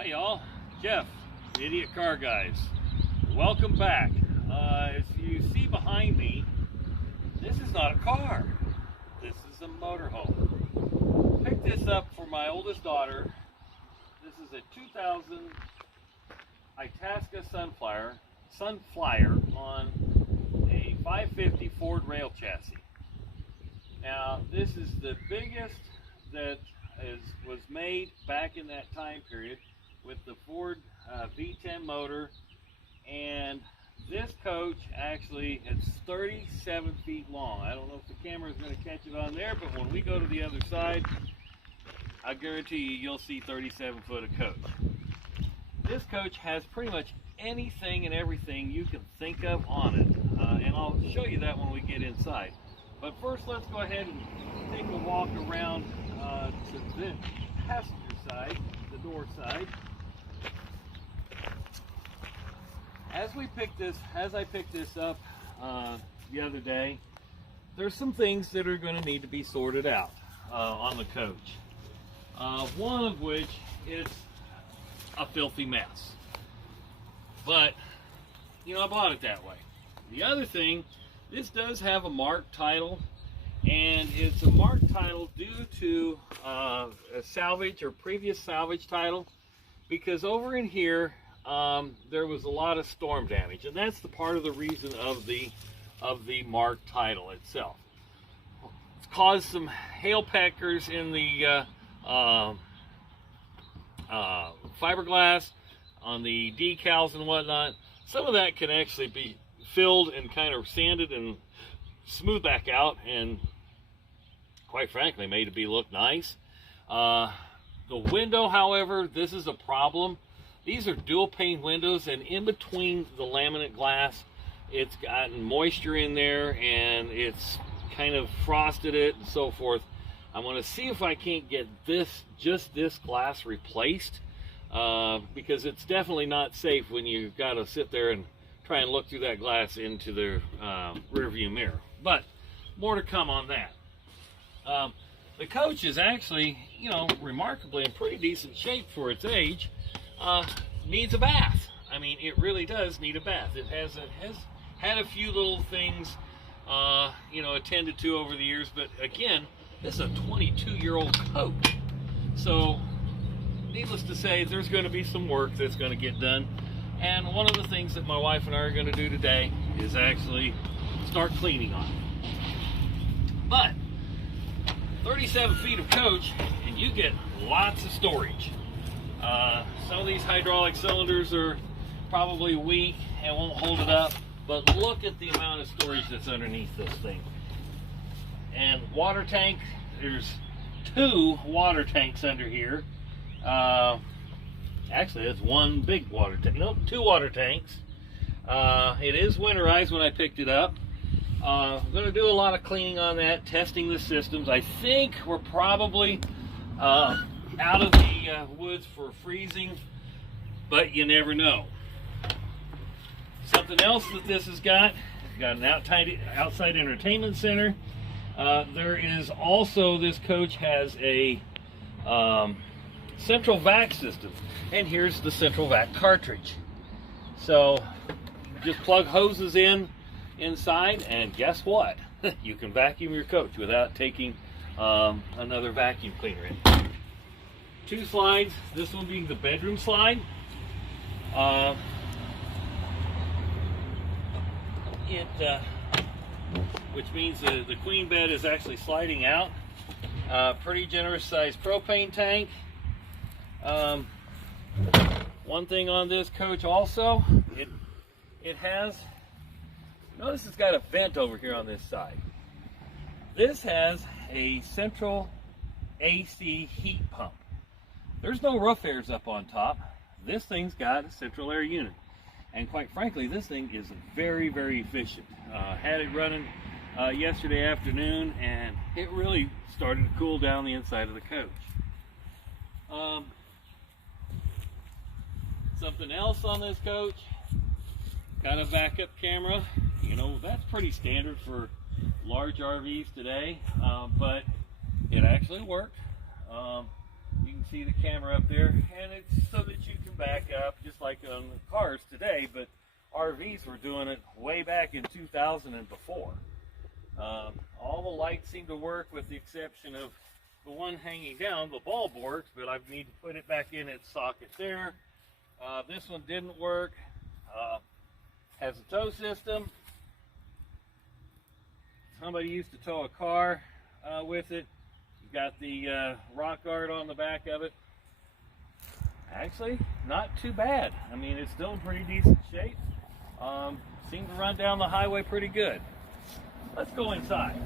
Hi y'all, Jeff, the Idiot Car Guys. Welcome back. As you see behind me, this is not a car. This is a motorhome. Picked this up for my oldest daughter. This is a 2000 Itasca sunflyer on a 550 Ford rail chassis. Now, this is the biggest that was made back in that time period with the Ford V10 motor, and this coach actually is 37 feet long. I don't know if the camera is going to catch it on there, but when we go to the other side, I guarantee you'll see 37 foot of coach. This coach has pretty much anything and everything you can think of on it, and I'll show you that when we get inside. But first, let's go ahead and take a walk around to the passenger side, the door side. As I picked this up the other day, there's some things that are going to need to be sorted out on the coach. One of which is a filthy mess. But, you know, I bought it that way. The other thing, this does have a marked title, and it's a marked title due to a salvage or previous salvage title, because over in here there was a lot of storm damage, and that's the part of the reason of the marked title itself. It's caused some hail peckers in the fiberglass on the decals and whatnot. Some of that can actually be filled and kind of sanded and smoothed back out, and quite frankly made it look nice. The window, however, this is a problem. These are dual pane windows, and in between the laminate glass, it's gotten moisture in there and it's kind of frosted it and so forth. I'm going to see if I can't get just this glass replaced, because it's definitely not safe when you've got to sit there and try and look through that glass into the rear view mirror. But more to come on that. The coach is actually, you know, remarkably in pretty decent shape for its age. Needs a bath. I mean, it really does need a bath. It has had a few little things, you know, attended to over the years, but again, this is a 22-year-old coach. So, needless to say, there's going to be some work that's going to get done. And one of the things that my wife and I are going to do today is actually start cleaning on it. But 37 feet of coach, and you get lots of storage. Some of these hydraulic cylinders are probably weak and won't hold it up, but look at the amount of storage that's underneath this thing. And water tank, there's 2 water tanks under here. Actually, it's one big water tank. Nope, 2 water tanks. It is winterized when I picked it up. I'm going to do a lot of cleaning on that, testing the systems. I think we're probably out of the woods for freezing, but you never know. Something else that this has got an outside entertainment center. There is also, this coach has a central vac system, and here's the central vac cartridge. So just plug hoses inside, and guess what? You can vacuum your coach without taking another vacuum cleaner in. 2 slides, this one being the bedroom slide. Which means the queen bed is actually sliding out. Pretty generous sized propane tank. One thing on this coach also, it has, notice it's got a vent over here on this side. This has a central AC heat pump. There's no rough airs up on top. This thing's got a central air unit. And quite frankly, this thing is very, very efficient. Had it running yesterday afternoon, and it really started to cool down the inside of the coach. Something else on this coach, got a backup camera. You know, that's pretty standard for large RVs today, but it actually worked. You can see the camera up there, and it's so that you today, but RVs were doing it way back in 2000 and before. All the lights seem to work with the exception of the one hanging down. The bulb works, but I need to put it back in its socket there. This one didn't work. Has a tow system. Somebody used to tow a car with it. You've got the rock guard on the back of it. Actually, not too bad. I mean, it's still in pretty decent shape. Seemed to run down the highway pretty good. Let's go inside.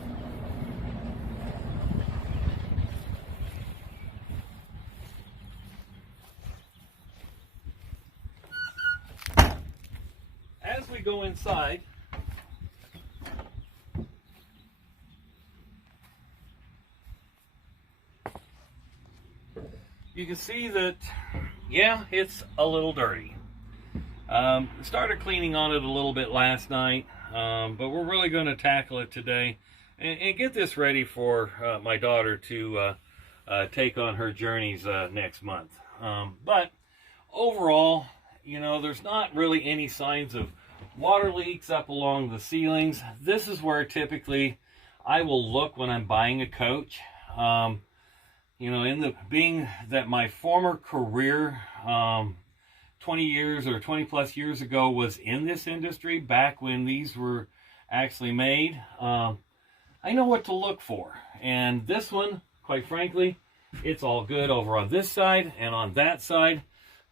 As we go inside, you can see that, yeah, it's a little dirty. Started cleaning on it a little bit last night, but we're really going to tackle it today and get this ready for my daughter to take on her journeys next month. But overall, you know, there's not really any signs of water leaks up along the ceilings. This is where typically I will look when I'm buying a coach. You know, being that my former career 20 years or 20 plus years ago was in this industry, back when these were actually made, I know what to look for. And this one, quite frankly, it's all good over on this side and on that side.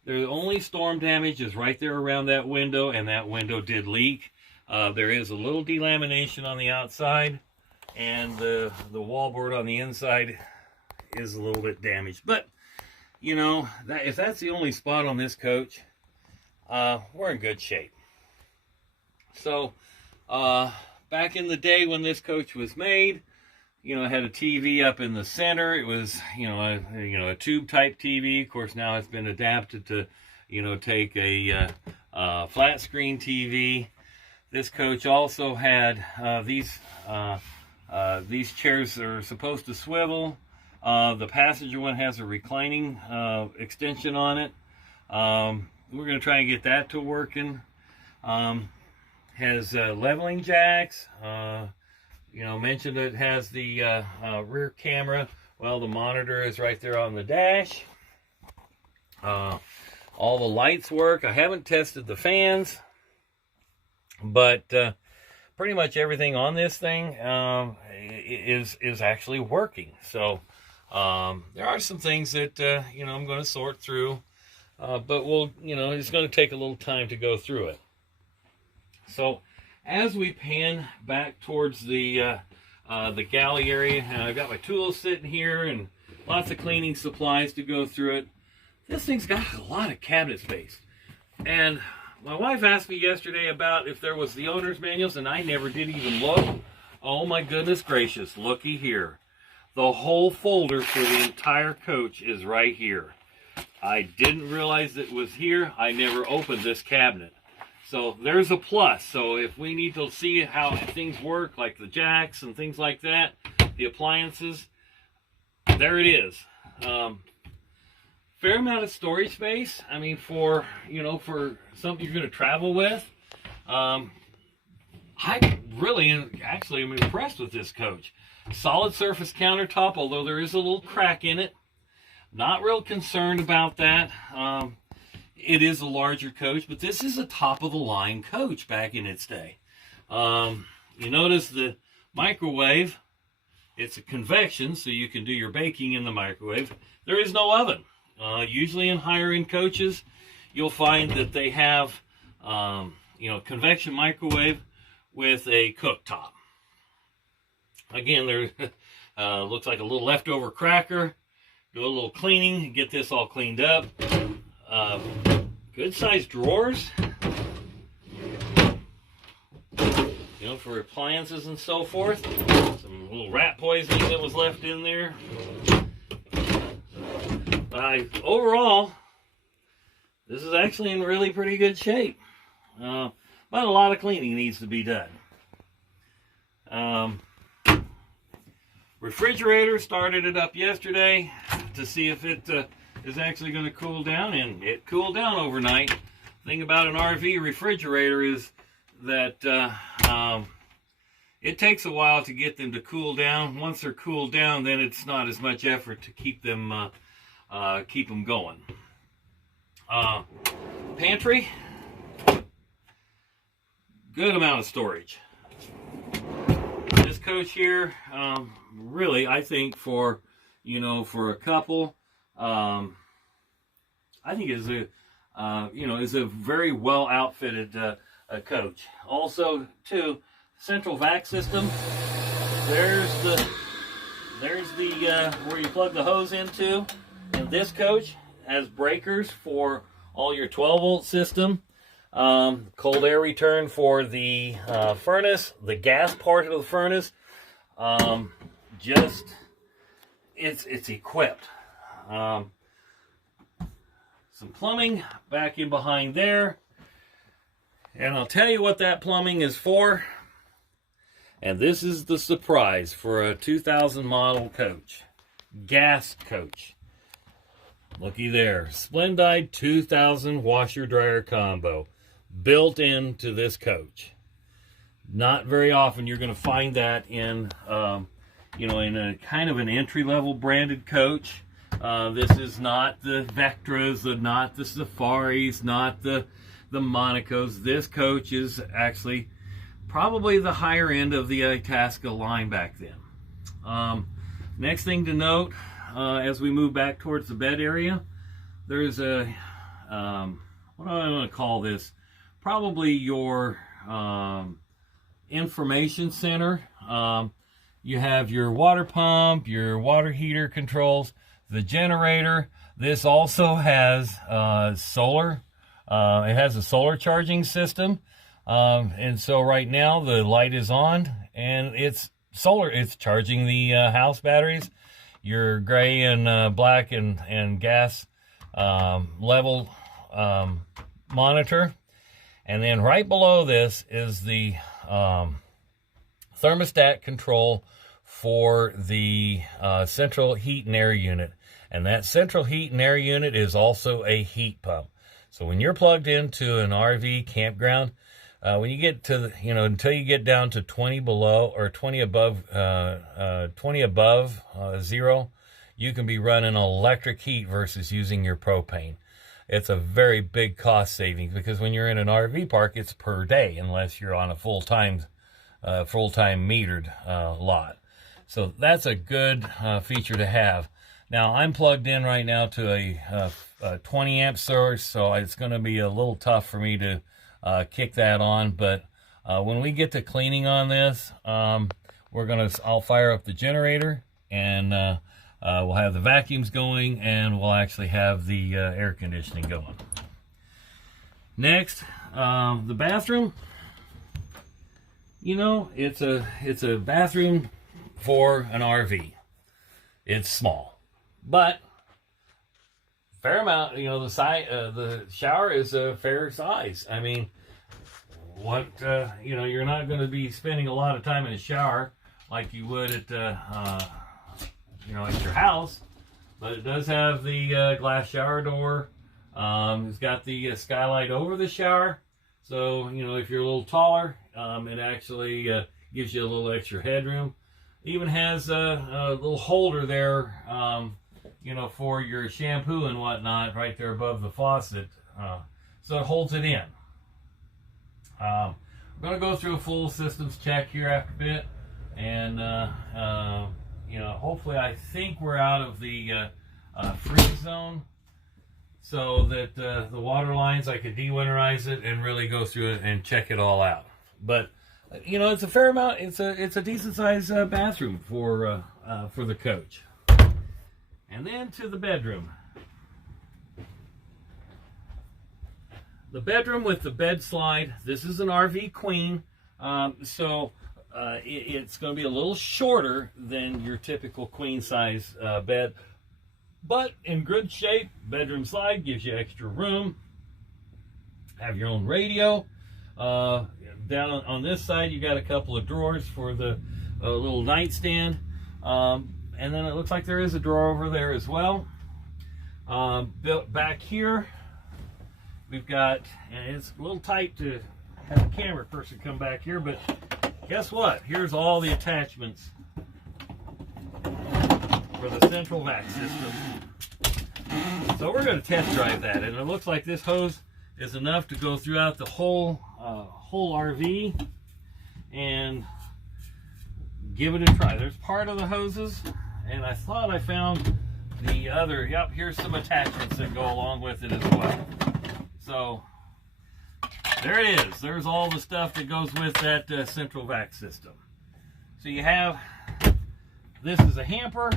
The only storm damage is right there around that window, and that window did leak. There is a little delamination on the outside, and the wallboard on the inside is a little bit damaged. But you know, if that's the only spot on this coach, we're in good shape. So back in the day when this coach was made, you know, it had a TV up in the center. It was, you know, a tube type TV. Of course, now it's been adapted to, you know, take a flat screen TV. This coach also had these chairs that are supposed to swivel. The passenger one has a reclining extension on it. We're going to try and get that to working. Has leveling jacks. You know, mentioned it has the rear camera. Well, the monitor is right there on the dash. All the lights work. I haven't tested the fans, but pretty much everything on this thing is actually working. So there are some things that you know, I'm going to sort through, but you know, it's going to take a little time to go through it. So as we pan back towards the galley area, and I've got my tools sitting here and lots of cleaning supplies to go through it. This thing's got a lot of cabinet space. And my wife asked me yesterday about if there was the owner's manuals, and I never did even look. Oh my goodness gracious, looky here. The whole folder for the entire coach is right here. I didn't realize it was here. I never opened this cabinet. So there's a plus. So if we need to see how things work, like the jacks and things like that, the appliances, there it is. Fair amount of storage space. I mean, for, you know, for something you're going to travel with. I really actually am impressed with this coach. Solid surface countertop, although there is a little crack in it. Not real concerned about that. It is a larger coach, but this is a top-of-the-line coach back in its day. You notice the microwave, it's a convection, so you can do your baking in the microwave. There is no oven. Usually in higher-end coaches, you'll find that they have, you know, convection microwave with a cooktop. Again, there looks like a little leftover cracker. Do a little cleaning and get this all cleaned up. Good sized drawers, you know, for appliances and so forth. Some little rat poisoning that was left in there. Overall, this is actually in really pretty good shape. But a lot of cleaning needs to be done. Refrigerator, started it up yesterday to see if it is actually going to cool down, and it cooled down overnight. Thing about an RV refrigerator is that it takes a while to get them to cool down. Once they're cooled down, then it's not as much effort to keep them going. Pantry, good amount of storage. This coach here, really, I think for a couple, I think is a very well outfitted coach. Also, too, central vac system. There's the where you plug the hose into, and this coach has breakers for all your 12-volt system, cold air return for the furnace, the gas part of the furnace. It's equipped. Some plumbing back in behind there, and I'll tell you what that plumbing is for. And this is the surprise for a 2000 model coach, gas coach. Looky there, Splendide 2000 washer dryer combo built into this coach. Not very often you're going to find that in in a kind of an entry-level branded coach. This is not the Vectras, not the Safaris, not the Monacos. This coach is actually probably the higher end of the Itasca line back then. Next thing to note, as we move back towards the bed area, there's a, what do I want to call this? Probably your information center. You have your water pump, your water heater controls, the generator. This also has solar. It has a solar charging system. And so right now the light is on and it's solar. It's charging the house batteries, your gray and black and gas level monitor. And then right below this is the thermostat control for the central heat and air unit. And that central heat and air unit is also a heat pump. So when you're plugged into an RV campground, when you get to the, until you get down to 20 below or 20 above zero, you can be running electric heat versus using your propane. It's a very big cost savings because when you're in an RV park, it's per day unless you're on a full-time metered lot. So that's a good feature to have. Now I'm plugged in right now to a 20 amp source, so it's going to be a little tough for me to kick that on. But when we get to cleaning on this, I'll fire up the generator, and we'll have the vacuums going, and we'll actually have the air conditioning going. Next, the bathroom. It's a bathroom for an RV. It's small, but fair amount. The shower is a fair size. I mean, you're not going to be spending a lot of time in a shower like you would at at your house, but it does have the glass shower door. It's got the skylight over the shower, so if you're a little taller, it actually gives you a little extra headroom. It even has a little holder there, for your shampoo and whatnot, right there above the faucet, so it holds it in. I'm going to go through a full systems check here after a bit, and hopefully I think we're out of the freeze zone, so that the water lines, I could de-winterize it and really go through it and check it all out. But it's a fair amount. It's a decent sized bathroom for the coach. And then to the bedroom. The bedroom with the bed slide. This is an RV queen, so it's going to be a little shorter than your typical queen size bed, but in good shape. Bedroom slide gives you extra room. Have your own radio. Down on this side, you got a couple of drawers for the little nightstand, and then it looks like there is a drawer over there as well. Built back here, we've got, and it's a little tight to have a camera person come back here, but guess what? Here's all the attachments for the central vac system. So we're going to test drive that, and it looks like this hose is enough to go throughout the whole RV and give it a try. There's part of the hoses, and I thought I found the other. Yep, here's some attachments that go along with it as well. So there it is. There's all the stuff that goes with that central vac system. So you have, this is a hamper.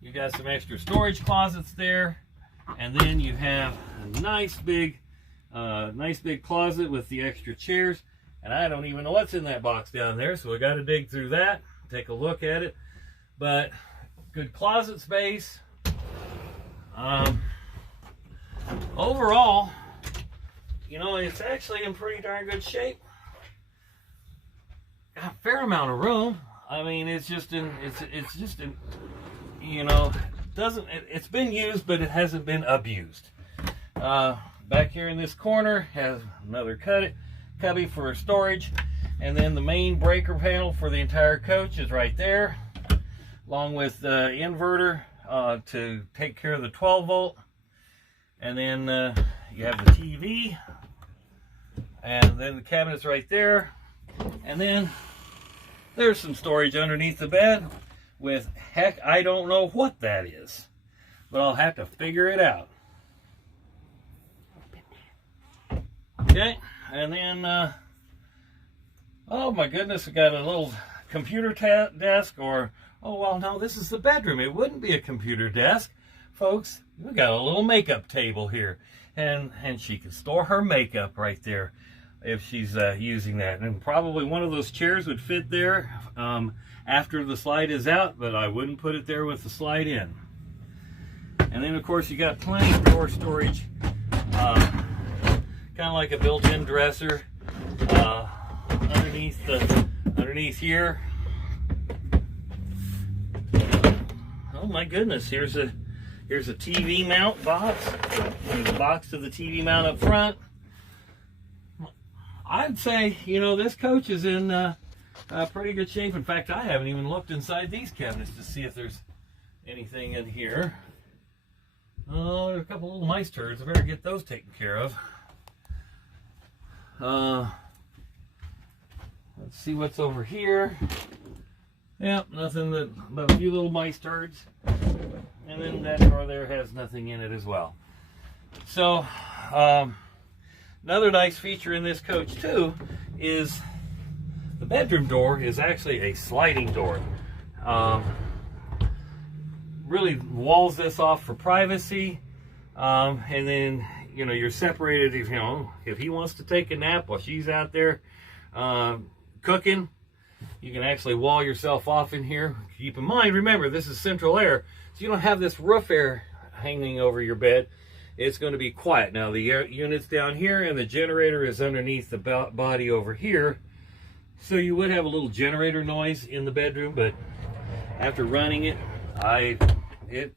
You got some extra storage closets there, and then you have a nice big closet with the extra chairs. And I don't even know what's in that box down there, so we got to dig through that, take a look at it. But good closet space. Overall, you know, it's actually in pretty darn good shape. Got a fair amount of room. I mean, it's just in, you know, it's been used, but it hasn't been abused. Back here in this corner has another cubby for storage, and then the main breaker panel for the entire coach is right there, along with the inverter to take care of the 12 volt, and then you have the TV, and then the cabinet's right there, and then there's some storage underneath the bed with, heck, I don't know what that is, but I'll have to figure it out. Okay, and then, oh my goodness, we got a little computer desk, or, oh, well, no, this is the bedroom. It wouldn't be a computer desk. Folks, we got a little makeup table here, and she can store her makeup right there if she's using that. And probably one of those chairs would fit there after the slide is out, but I wouldn't put it there with the slide in. And then, of course, you got plenty of drawer storage, kind of like a built-in dresser underneath here. Oh my goodness, here's a TV mount box. There's a box to the TV mount up front. I'd say, you know, this coach is in pretty good shape. In fact, I haven't even looked inside these cabinets to see if there's anything in here. Oh, there's a couple little mice turds. I better get those taken care of. Let's see what's over here. Yep, nothing but a few little mice turds. And then that drawer there has nothing in it as well. So, another nice feature in this coach too is the bedroom door is actually a sliding door. Really walls this off for privacy, and then, you know, you're separated. If, you know, if he wants to take a nap while she's out there cooking, you can actually wall yourself off in here. Keep in mind, remember, this is central air, so you don't have this roof air hanging over your bed. It's going to be quiet. Now the air unit's down here, and the generator is underneath the body over here, so you would have a little generator noise in the bedroom, but after running it, it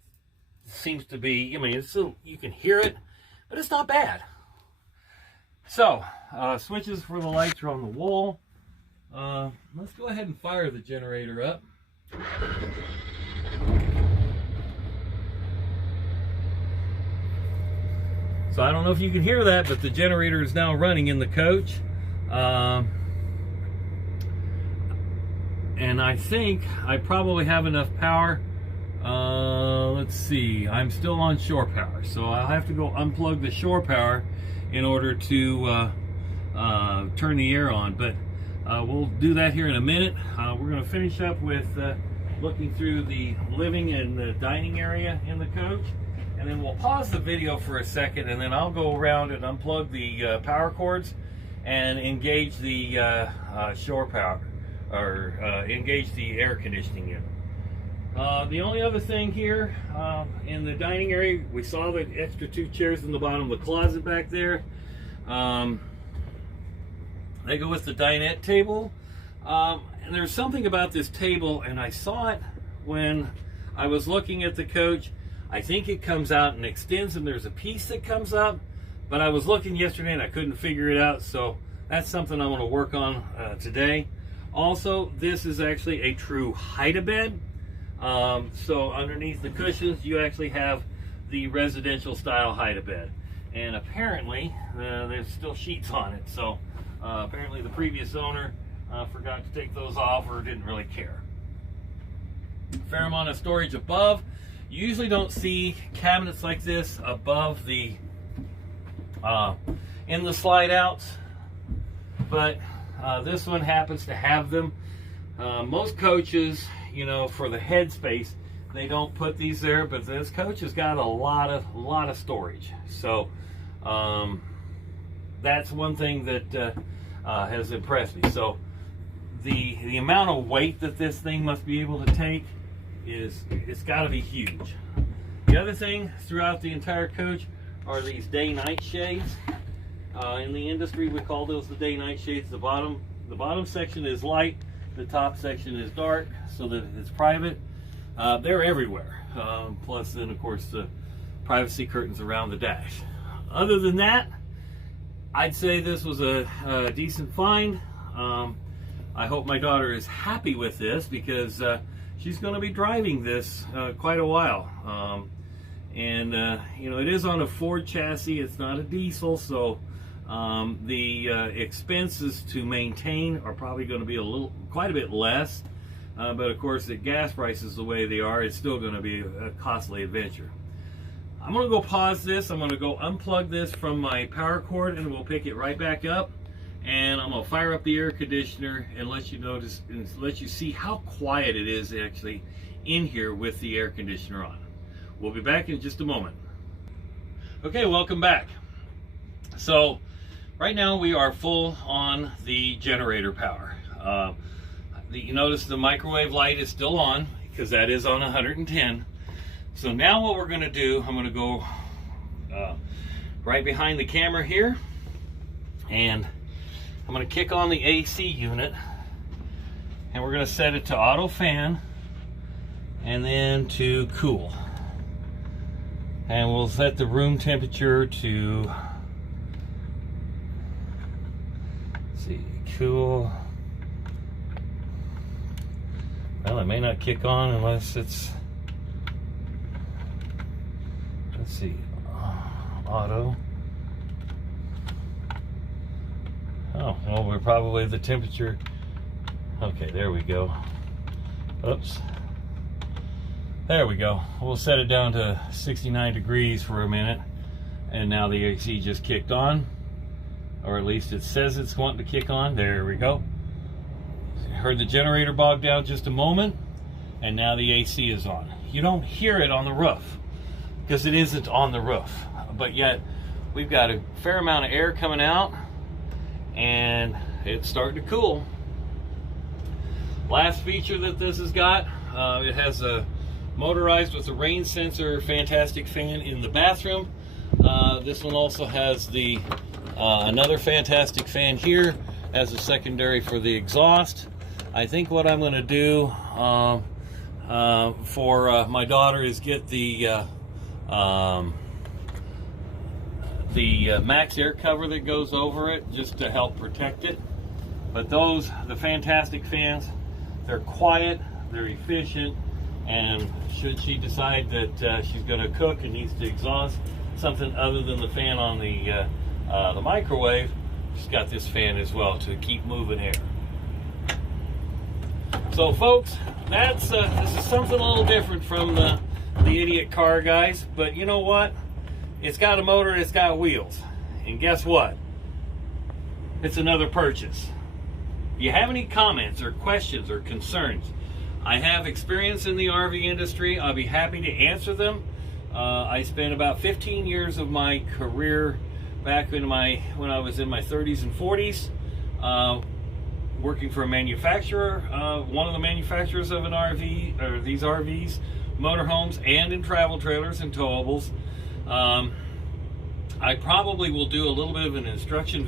seems to be, I mean, it's still, you can hear it, but it's not bad. So, switches for the lights are on the wall. Let's go ahead and fire the generator up. So I don't know if you can hear that, but the generator is now running in the coach. And I think I probably have enough power. Let's see, I'm still on shore power, so I'll have to go unplug the shore power in order to turn the air on, but we'll do that here in a minute. We're going to finish up with looking through the living and the dining area in the coach, and then we'll pause the video for a second, and then I'll go around and unplug the power cords and engage the shore power, or engage the air conditioning unit. The only other thing here in the dining area, we saw the extra 2 chairs in the bottom of the closet back there. They go with the dinette table. And there's something about this table, and I saw it when I was looking at the coach. I think it comes out and extends, and there's a piece that comes up, but I was looking yesterday and I couldn't figure it out, so that's something I'm going to work on today. Also, this is actually a true hide-a-bed. So underneath the cushions, you actually have the residential style hide-a-bed. And apparently, there's still sheets on it. So apparently the previous owner forgot to take those off or didn't really care. Fair amount of storage above. You usually don't see cabinets like this above the in the slide outs, but this one happens to have them. Most coaches, you know, for the headspace, they don't put these there, but this coach has got a lot of storage. So that's one thing that has impressed me. So the amount of weight that this thing must be able to take it's got to be huge. The other thing throughout the entire coach are these day-night shades. In the industry, we call those the day-night shades. The bottom section is light, the top section is dark, so that it's private. They're everywhere. Plus, then of course, the privacy curtains around the dash. Other than that, I'd say this was a decent find. I hope my daughter is happy with this because she's going to be driving this quite a while. You know, it is on a Ford chassis. It's not a diesel, so the expenses to maintain are probably going to be quite a bit less. But of course, the gas prices the way they are, it's still going to be a costly adventure. I'm going to go pause this. I'm going to go unplug this from my power cord, and we'll pick it right back up. And I'm going to fire up the air conditioner and let you notice and let you see how quiet it is actually in here with the air conditioner on. We'll be back in just a moment. Okay, welcome back. So right now we are full on the generator power. You notice the microwave light is still on because that is on 110. So now what we're going to do, I'm going to go right behind the camera here, and I'm going to kick on the AC unit, and we're going to set it to auto fan and then to cool. And we'll set the room temperature to, let's see, cool. Well, it may not kick on unless it's, let's see, auto. Oh, well, we're probably the temperature. Okay, there we go. Oops. There we go. We'll set it down to 69 degrees for a minute. And now the AC just kicked on. Or at least it says it's wanting to kick on. There we go. Heard the generator bog down just a moment. And now the AC is on. You don't hear it on the roof because it isn't on the roof. But yet, we've got a fair amount of air coming out. And it's starting to cool. Last feature that this has got, it has a motorized with a rain sensor fantastic fan in the bathroom. This one also has the another fantastic fan here as a secondary for the exhaust. I think what I'm going to do for my daughter is get the max air cover that goes over it just to help protect it. But the fantastic fans, they're quiet, they're efficient, and should she decide that she's going to cook and needs to exhaust something other than the fan on the microwave, she's got this fan as well to keep moving air. So folks, that's this is something a little different from the idiot car guys, but you know what? It's got a motor, it's got wheels. And guess what? It's another purchase. If you have any comments or questions or concerns, I have experience in the RV industry. I'll be happy to answer them. I spent about 15 years of my career back when I was in my 30s and 40s working for a manufacturer, one of the manufacturers of an RV, or these RVs, motorhomes, and in travel trailers and towables. I probably will do a little bit of an instruction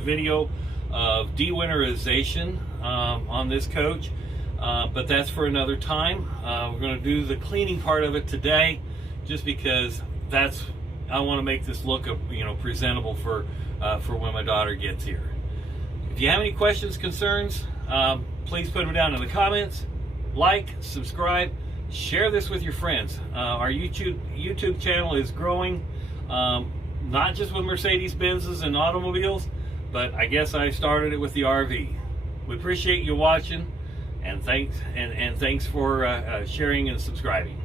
video of de-winterization on this coach, but that's for another time. We're going to do the cleaning part of it today, just because that's I want to make this look, presentable for when my daughter gets here. If you have any questions, concerns, please put them down in the comments. Like, subscribe, share this with your friends. Our YouTube channel is growing, not just with Mercedes-Benzes and automobiles, but I guess I started it with the RV. We appreciate you watching, and thanks for sharing and subscribing.